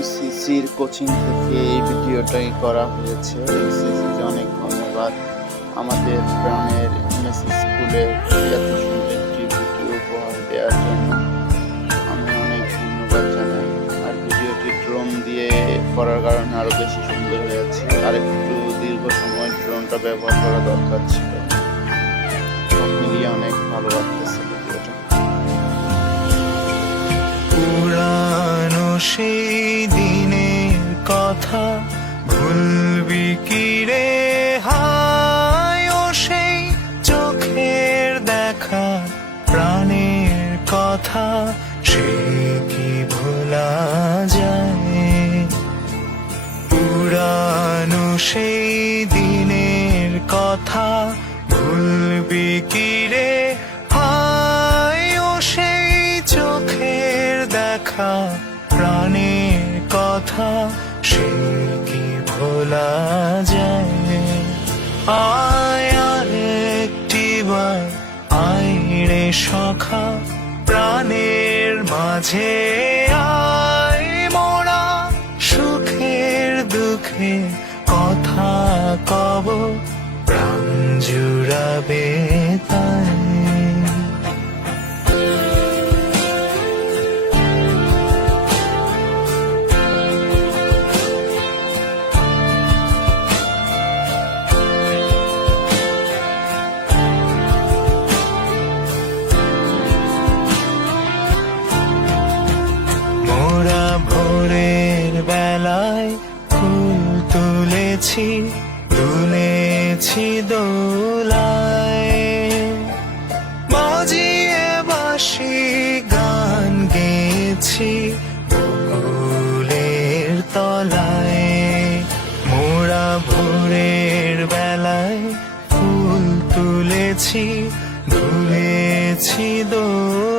এমসিসির coaching থেকে এই ভিডিওটাই করা হয়েছে। এমসিসিকে অনেক ধন্যবাদ আমাদের প্রাণের এমএসসি স্কুলে এত সুন্দর একটি ভিডিও উপহার দেওয়ার জন্য আমি অনেক ধন্যবাদ জানাই। আর ভিডিওটি ড্রোন দিয়ে করার কারণে আরও বেশি সুন্দর হয়েছে। আর একটু দীর্ঘ সময় ড্রোনটা ব্যবহার করা দরকার ছিল। সব মিলিয়ে অনেক ভালো লাগতেছে ভিডিওটা। পুরানো সেই দিনের কথা ভুলবি কি রে হায়, ও সেই চোখের দেখা প্রাণের কথা সে কি ভোলা যায়। পুরানো সেই দিনের কথা ভুলবি কি রে হায়, ও সেই চোখের দেখা প্রাণের কথা সে কি ভোলা যায়। আয় আরেকটিবার আয় রে সখা প্রাণের মাঝে আয়, মোরা সুখের দুঃখে কথা কব প্রাণ জুড়াবে তাই। মোরা ভোরের বেলায় ফুল তুলেছি, তুলেছি দোলায়, বাজিয়ে বাঁশি গান গেয়েছি বকুলের তলায়। মোরা ভোরের বেলায় ফুল তুলেছি, তুলেছি দোলায়,